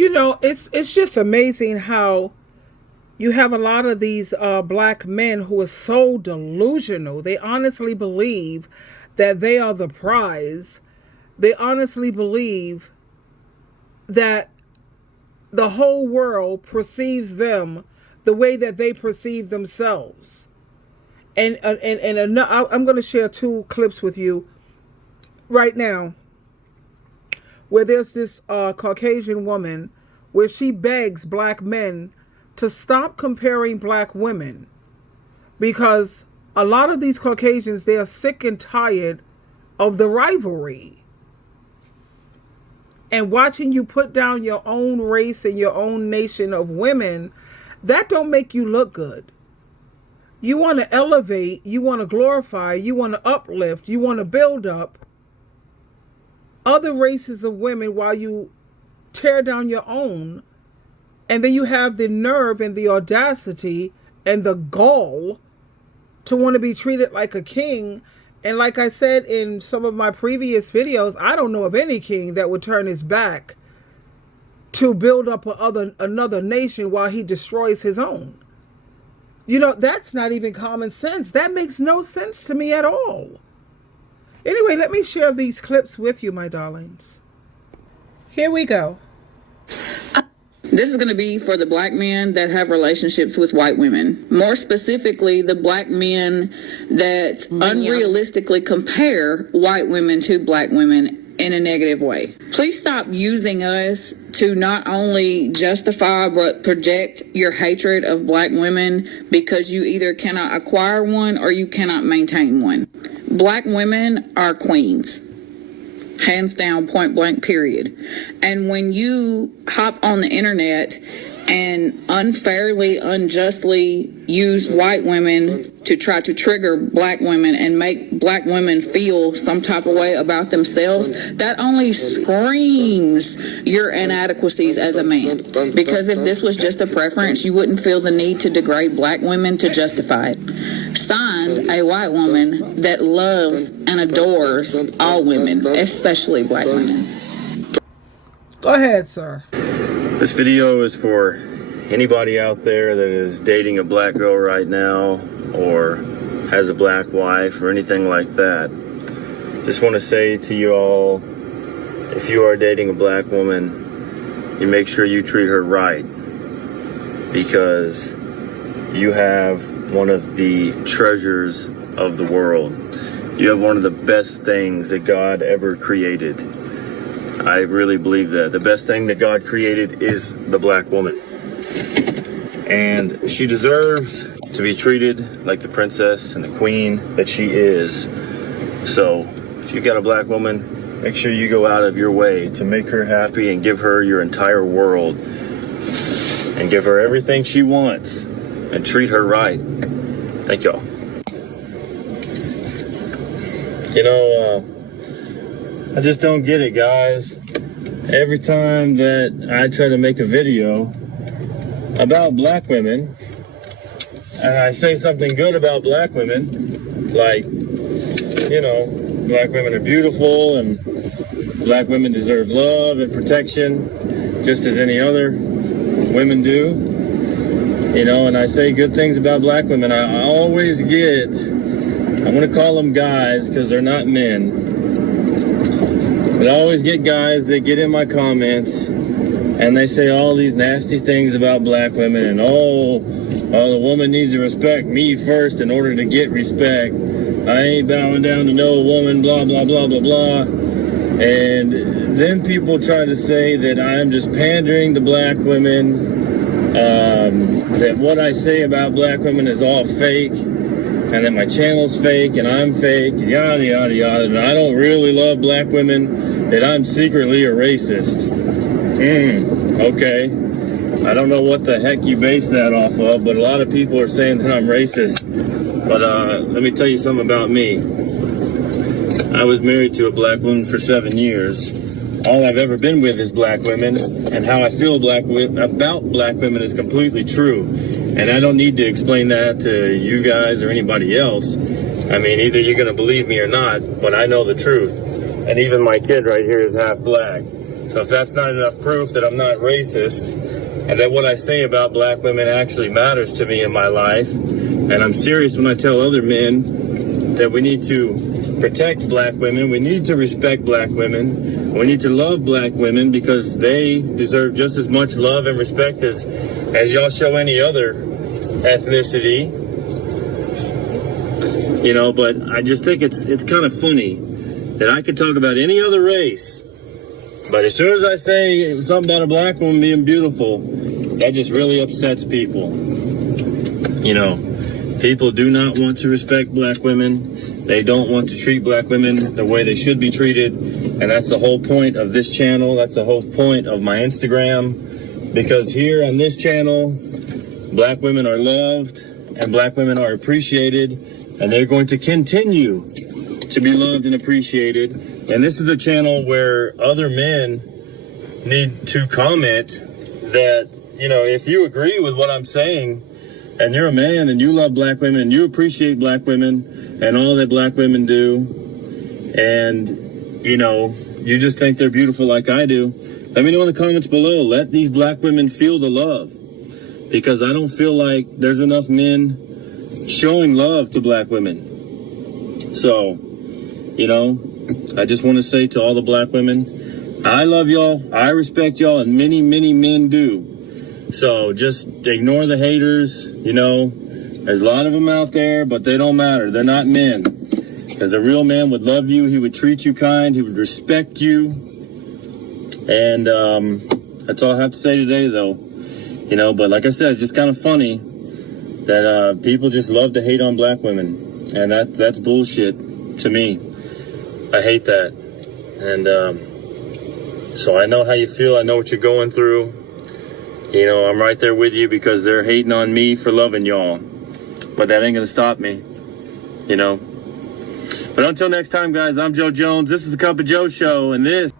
It's just amazing how you have a lot of these black men who are so delusional. They honestly believe that they are the prize. They honestly believe that the whole world perceives them the way that they perceive themselves. And I'm going to share two clips with you right now where there's this Caucasian woman where she begs black men to stop comparing black women, because a lot of these Caucasians, they are sick and tired of the rivalry. And watching you put down your own race and your own nation of women, that don't make you look good. You want to elevate, you want to glorify, you want to uplift, you want to build up other races of women while you tear down your own. And then you have the nerve and the audacity and the gall to want to be treated like a king. And like I said in some of my previous videos, I don't know of any king that would turn his back to build up another nation while he destroys his own. That's not even common sense. That makes no sense to me at all. Anyway, let me share these clips with you, my darlings. Here we go. This is going to be for the black men that have relationships with white women. More specifically, the black men that unrealistically compare white women to black women in a negative way. Please stop using us to not only justify but project your hatred of black women because you either cannot acquire one or you cannot maintain one. Black women are queens. Hands down, point blank, period. And when you hop on the internet and unfairly, unjustly use white women to try to trigger black women and make black women feel some type of way about themselves, that only screams your inadequacies as a man. Because if this was just a preference, you wouldn't feel the need to degrade black women to justify it. Signed, a white woman that loves and adores all women, especially black women. Go ahead, sir. This video is for anybody out there that is dating a black girl right now or has a black wife or anything like that. Just want to say to you all, if you are dating a black woman, you make sure you treat her right, because you have one of the treasures of the world. You have one of the best things that God ever created. I really believe that. The best thing that God created is the black woman. And she deserves to be treated like the princess and the queen that she is. So if you got a black woman, make sure you go out of your way to make her happy and give her your entire world and give her everything she wants and treat her right. Thank y'all. I just don't get it, guys. Every time that I try to make a video about black women, and I say something good about black women, like, black women are beautiful and black women deserve love and protection just as any other women do, and I say good things about black women, I always get, I want to call them guys because they're not men, but I always get guys that get in my comments and they say all these nasty things about black women and, the woman needs to respect me first in order to get respect. I ain't bowing down to no woman, blah, blah, blah, blah, blah. And then people try to say that I'm just pandering to black women, that what I say about black women is all fake, and that my channel's fake and I'm fake, yada, yada, yada, and I don't really love black women, that I'm secretly a racist. Okay. I don't know what the heck you base that off of, but a lot of people are saying that I'm racist. But let me tell you something about me. I was married to a black woman for 7 years. All I've ever been with is black women, and how I feel about black women is completely true. And I don't need to explain that to you guys or anybody else. I mean, either you're going to believe me or not, but I know the truth. And even my kid right here is half black. So if that's not enough proof that I'm not racist, and that what I say about black women actually matters to me in my life, and I'm serious when I tell other men that we need to protect black women, we need to respect black women, we need to love black women because they deserve just as much love and respect as y'all show any other ethnicity. You know, but I just think it's kind of funny that I could talk about any other race, but as soon as I say something about a black woman being beautiful, that just really upsets people. You know, people do not want to respect black women. They don't want to treat black women the way they should be treated. And that's the whole point of this channel. That's the whole point of my Instagram. Because here on this channel, black women are loved and black women are appreciated. And they're going to continue to be loved and appreciated. And this is a channel where other men need to comment that, you know, if you agree with what I'm saying and you're a man and you love black women and you appreciate black women and all that black women do, and, you know, you just think they're beautiful like I do, let me know in the comments below. Let these black women feel the love, because I don't feel like there's enough men showing love to black women. So, you know, I just want to say to all the black women, I love y'all, I respect y'all, and many, many men do. So just ignore the haters. You know, there's a lot of them out there, but they don't matter. They're not men. Because a real man would love you, he would treat you kind, he would respect you. And that's all I have to say today, though. You know, but like I said, it's just kind of funny that people just love to hate on black women. And that's bullshit to me. I hate that. And so I know how you feel. I know what you're going through. You know, I'm right there with you because they're hating on me for loving y'all. But that ain't going to stop me, you know. But until next time, guys, I'm Joe Jones. This is the Cup of Joe Show, and this...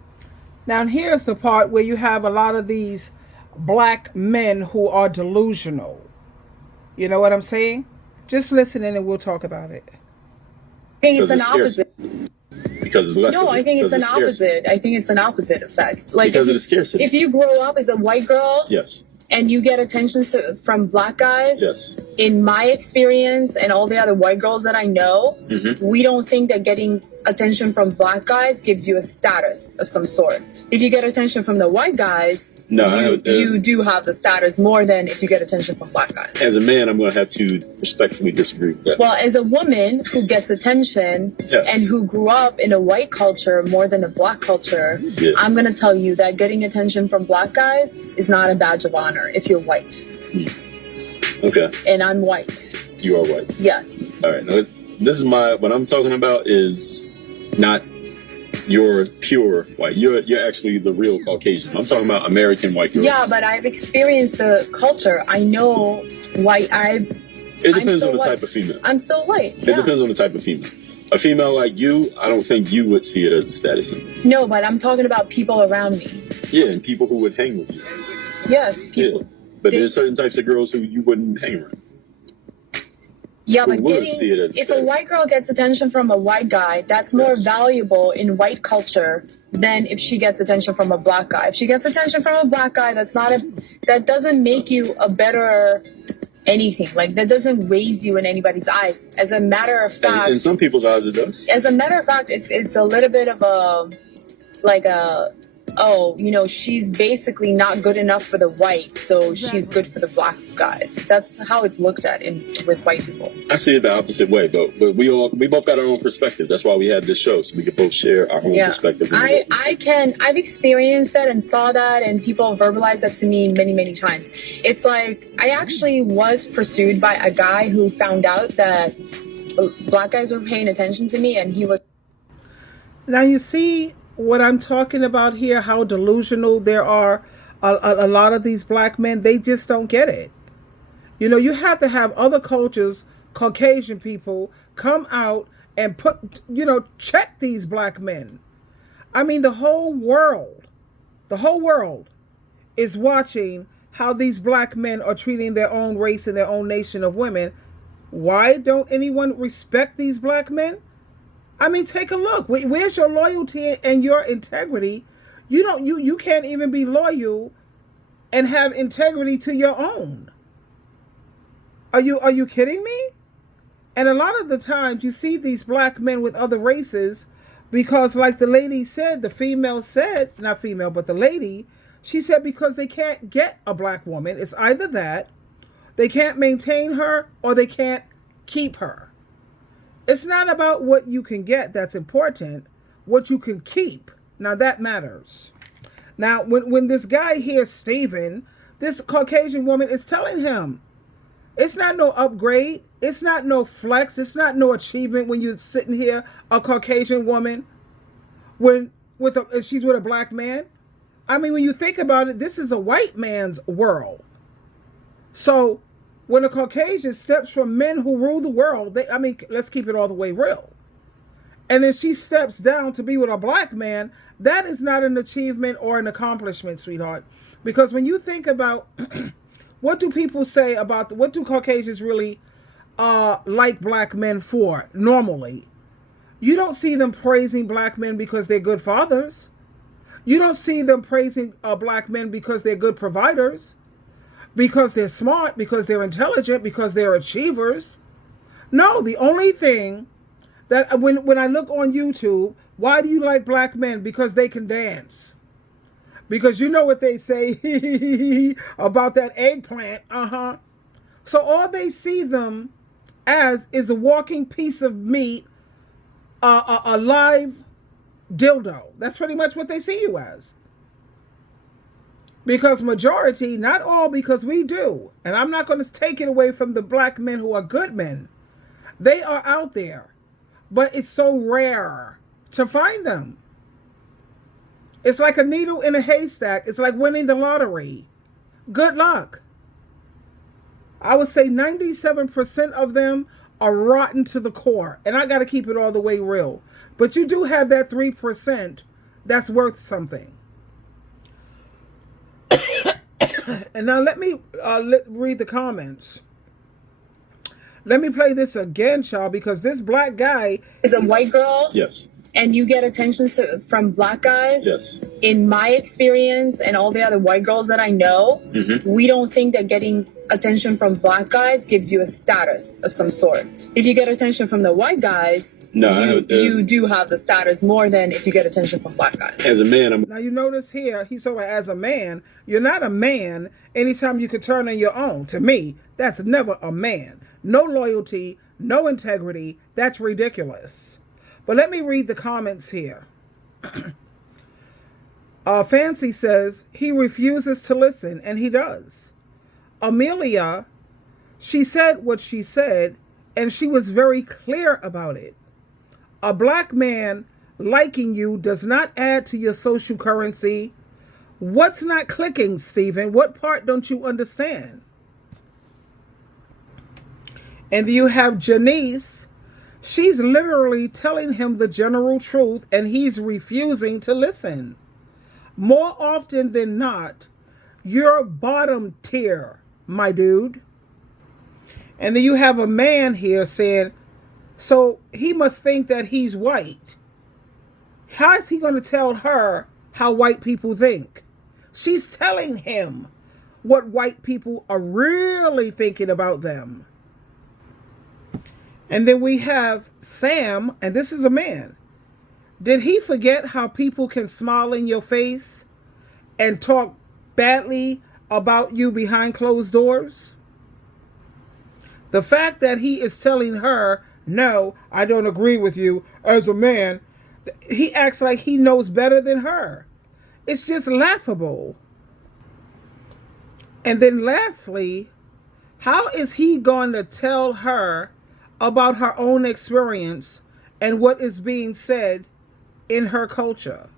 Now, here's the part where you have a lot of these black men who are delusional. You know what I'm saying? Just listen in and we'll talk about it. I think it's an opposite. Because it's less. No, I think it's an opposite. I think it's an opposite effect. Like because of the scarcity. If you grow up as a white girl, yes, and you get attention from black guys, yes, in my experience and all the other white girls that I know, we don't think that getting attention from black guys gives you a status of some sort. If you get attention from the white guys, you do have the status more than if you get attention from black guys. As a man, I'm going to have to respectfully disagree with that. Well, as a woman who gets attention and who grew up in a white culture more than a black culture, I'm going to tell you that getting attention from black guys is not a badge of honor if you're white. Okay. And I'm white. You are white. Yes. All right. Now, this is what I'm talking about is not your pure white. You're actually the real Caucasian. I'm talking about American white girls. Yeah, but I've experienced the culture. I know white. It depends on the type of female. I'm still white. It depends on the type of female. A female like you, I don't think you would see it as a status symbol. No, but I'm talking about people around me. Yeah, and people who would hang with you. Yes, people. Yeah. But there's certain types of girls who you wouldn't hang around. Yeah, but if a white girl gets attention from a white guy, that's more valuable in white culture than if she gets attention from a black guy. If she gets attention from a black guy, that doesn't make you a better anything. Like, that doesn't raise you in anybody's eyes. As a matter of fact, in some people's eyes, it does. As a matter of fact, it's a little bit of oh, you know, she's basically not good enough for the white, so she's good for the black guys. That's how it's looked at with white people. I see it the opposite way, but we both got our own perspective. That's why we have this show, so we can both share our own perspective. I've experienced that and saw that, and people verbalized that to me many, many times. It's like, I actually was pursued by a guy who found out that black guys were paying attention to me, and he was... Now you see what I'm talking about here, how delusional there are a lot of these black men. They just don't get it. You know, you have to have other cultures, Caucasian people, come out and check these black men. I mean, the whole world is watching how these black men are treating their own race and their own nation of women. Why don't anyone respect these black men? I mean, take a look. Where's your loyalty and your integrity? You can't even be loyal and have integrity to your own. Are you kidding me? And a lot of the times you see these black men with other races because, like the lady said, the female said, not female, but the lady, she said because they can't get a black woman. It's either that, they can't maintain her, or they can't keep her. It's not about what you can get that's important, what you can keep. Now that matters. Now, when this guy here, Steven, this Caucasian woman is telling him, it's not no upgrade. It's not no flex. It's not no achievement when you're sitting here, a Caucasian woman, she's with a black man. I mean, when you think about it, this is a white man's world. So when a Caucasian steps from men who rule the world, let's keep it all the way real. And then she steps down to be with a black man, that is not an achievement or an accomplishment, sweetheart. Because when you think about what do people say about, what do Caucasians really like black men for normally? You don't see them praising black men because they're good fathers. You don't see them praising black men because they're good providers, because they're smart, because they're intelligent, because they're achievers. No, the only thing that when I look on YouTube, why do you like black men? Because they can dance. Because you know what they say about that eggplant. So all they see them as is a walking piece of meat, a live dildo. That's pretty much what they see you as. Because majority, not all, because we do, and I'm not going to take it away from the black men who are good men. They are out there, but it's so rare to find them. It's like a needle in a haystack. It's like winning the lottery. Good luck. I would say 97% of them are rotten to the core. And I got to keep it all the way real. But you do have that 3% that's worth something. And now let me read the comments. Let me play this again, y'all, because this black guy is a white girl. Yes. And you get attention from black guys. Yes. In my experience and all the other white girls that I know, we don't think that getting attention from black guys gives you a status of some sort. If you get attention from the white guys, you do have the status more than if you get attention from black guys. As a man, now you notice here, he's so as a man, you're not a man anytime you can turn on your own. To me, that's never a man. No loyalty, no integrity. That's ridiculous. But let me read the comments here. Fancy says he refuses to listen, and he does. Amelia, she said what she said, and she was very clear about it. A black man liking you does not add to your social currency. What's not clicking, Stephen? What part don't you understand? And you have Janice. She's literally telling him the general truth, and he's refusing to listen. More often than not, you're bottom tier, my dude. And then you have a man here saying, so he must think that he's white. How is he going to tell her how white people think? She's telling him what white people are really thinking about them. And then we have Sam, and this is a man. Did he forget how people can smile in your face and talk badly about you behind closed doors? The fact that he is telling her, no, I don't agree with you as a man, he acts like he knows better than her. It's just laughable. And then lastly, how is he going to tell her about her own experience and what is being said in her culture?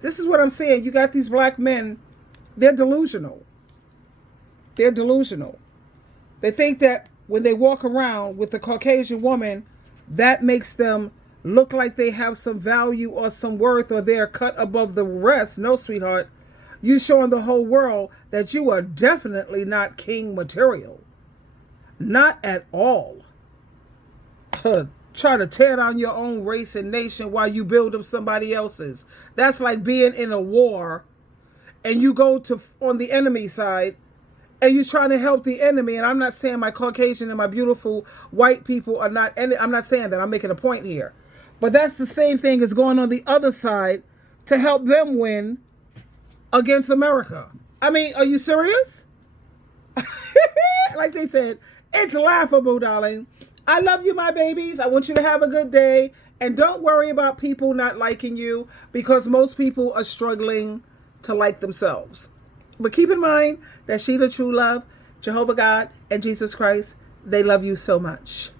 This is what I'm saying. You got these black men, they're delusional. They're delusional. They think that when they walk around with a Caucasian woman, that makes them look like they have some value or some worth, or they're cut above the rest. No, sweetheart. You showing the whole world that you are definitely not king material. Not at all. try to tear down your own race and nation while you build up somebody else's. That's like being in a war and you go to on the enemy side and you're trying to help the enemy. And I'm not saying my Caucasian and my beautiful white people are not, I'm not saying that. I'm making a point here. But that's the same thing as going on the other side to help them win against America. I mean, are you serious? Like they said, it's laughable, darling. I love you, my babies. I want you to have a good day. And don't worry about people not liking you, because most people are struggling to like themselves. But keep in mind that Sheila True Love, Jehovah God, and Jesus Christ, they love you so much.